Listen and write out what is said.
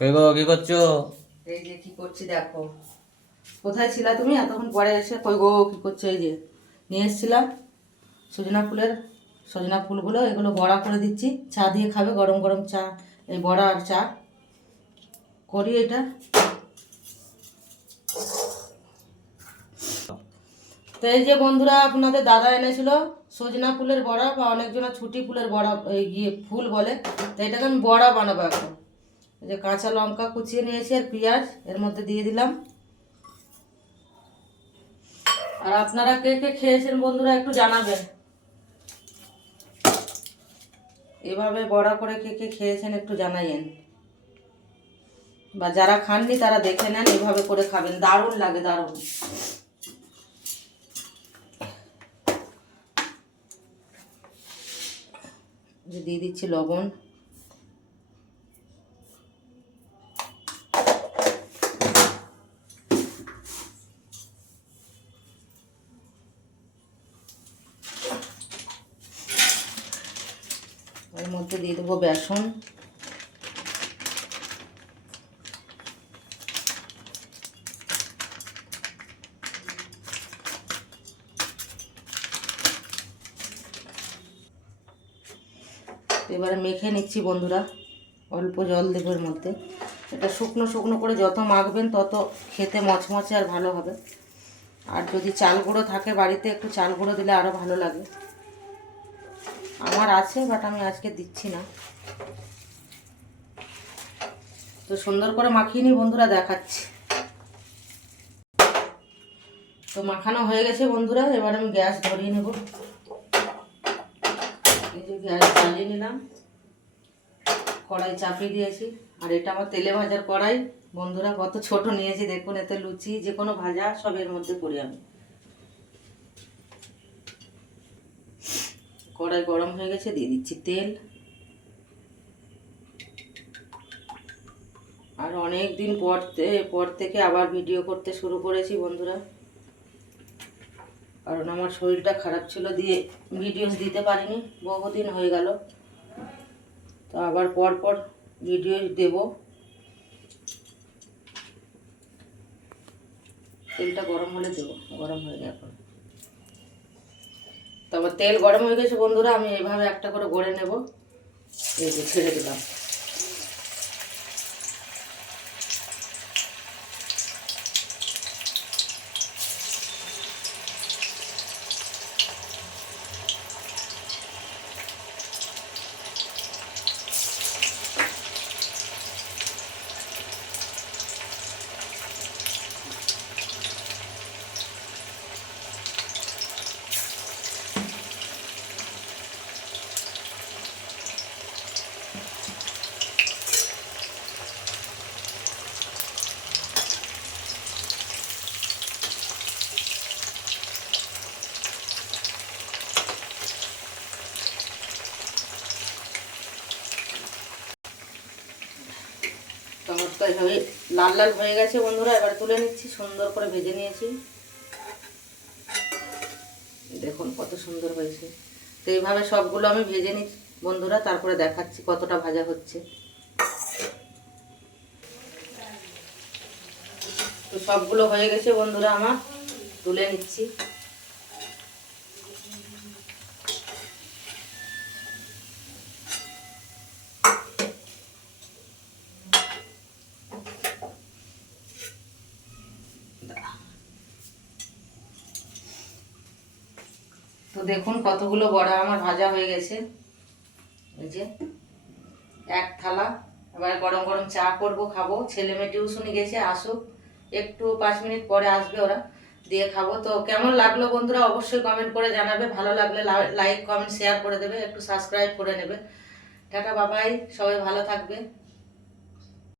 কই গো কি করছো? এই যে কি করছি দেখো। কোথায় ছিলা তুমি? এতক্ষণ পরে এসে কই গো কি করছো? এই যে নিয়ে এসেছিলাম সজনা ফুলগুলো, এগুলো বড়া করে দিচ্ছি। চা দিয়ে খাবে, গরম গরম চা। এই বড়া আর চা করি এটা। তো এই যে বন্ধুরা, আপনাদের দাদা এনেছিল সজনা ফুলের বড়া, বা অনেকজনা ছুটি ফুলের বড়া, এই গিয়ে ফুল বলে। তো এটাকে আমি বড়া বানাবো এখন। এই যে কাঁচা লঙ্কা কুচিয়ে নিয়েছি আর পেঁয়াজ এর মধ্যে দিয়ে দিলাম। আর আপনারা কে কে খেয়েছেন বন্ধুরা একটু জানাবেন। এভাবে বড়া করে কে কে খেয়েছেন একটু জানাইয়েন, বা যারা খাননি তারা দেখে নেন, এভাবে করে খাবেন, দারুণ লাগে, দারুণ। দিয়ে দিচ্ছি লবণ। এর মধ্যে দিয়ে দেবো বেসন। এবারে মেখে নিচ্ছি বন্ধুরা, অল্প জল দেবো এর মধ্যে। এটা শুকনো শুকনো করে যত মাখবেন তত খেতে মচমচে আর ভালো হবে। আর যদি চাল গুঁড়ো থাকে বাড়িতে, একটু চাল গুঁড়ো দিলে আরও ভালো লাগে। আমার আছে, বাট আমি আজকে দিচ্ছি না। তো সুন্দর করে মাখিয়ে নিই বন্ধুরা, দেখাচ্ছি। তো মাখানো হয়ে গেছে বন্ধুরা, এবার আমি গ্যাস ধরিয়ে নেব। এই যে গ্যাস জ্বালিয়ে নিলাম, কড়াই চাপিয়ে দিয়েছি। আর এটা আমার তেলে ভাজার কড়াই বন্ধুরা, কত ছোট নিয়েছি দেখুন। এতে লুচি যে কোনো ভাজা সব এর মধ্যে করি আমি। কড়াই গরম হয়ে গেছে, দিয়ে দিচ্ছি তেল। আর অনেক দিন পর থেকে আবার ভিডিও করতে শুরু করেছি বন্ধুরা, কারণ আমার শরীরটা খারাপ ছিল, দিয়ে ভিডিওস দিতে পারিনি, বহুদিন হয়ে গেল। তো আবার পর ভিডিও দেব। তেলটা গরম হলে দেবো, গরম হয়ে গেছে। তারপর তেল গরম হয়ে গেছে বন্ধুরা, আমি এইভাবে একটা করে গড়ে নেব। এই যে ছেড়ে দিলাম। টমেটোটা এভাবে লাল লাল হয়ে গেছে বন্ধুরা, এবার তুলে নিচ্ছি। সুন্দর করে ভেজে নিয়েছি, দেখুন কত সুন্দর হয়েছে। তো এইভাবে সবগুলো আমি ভেজে নিচ্ছি বন্ধুরা, তারপরে দেখাচ্ছি কতটা ভাজা হচ্ছে। তো সবগুলো হয়ে গেছে বন্ধুরা, আমার তুলে নিচ্ছি। তো দেখুন কতগুলো বড়া আমার ভাজা হয়ে গেছে। এই যে এক থালা। এবার গরম গরম চা করব, খাবো। ছেলে মেয়ে টিউশনি গেছে, আসুক একটু 5 মিনিট পরে আসবে ওরা, দিয়ে খাবো। তো কেমন লাগলো বন্ধুরা অবশ্যই কমেন্ট করে জানাবে। ভালো লাগলে লাইক কমেন্ট শেয়ার করে দেবে, একটু সাবস্ক্রাইব করে নেবে। টাটা বাবাই, সবাই ভালো থাকবে।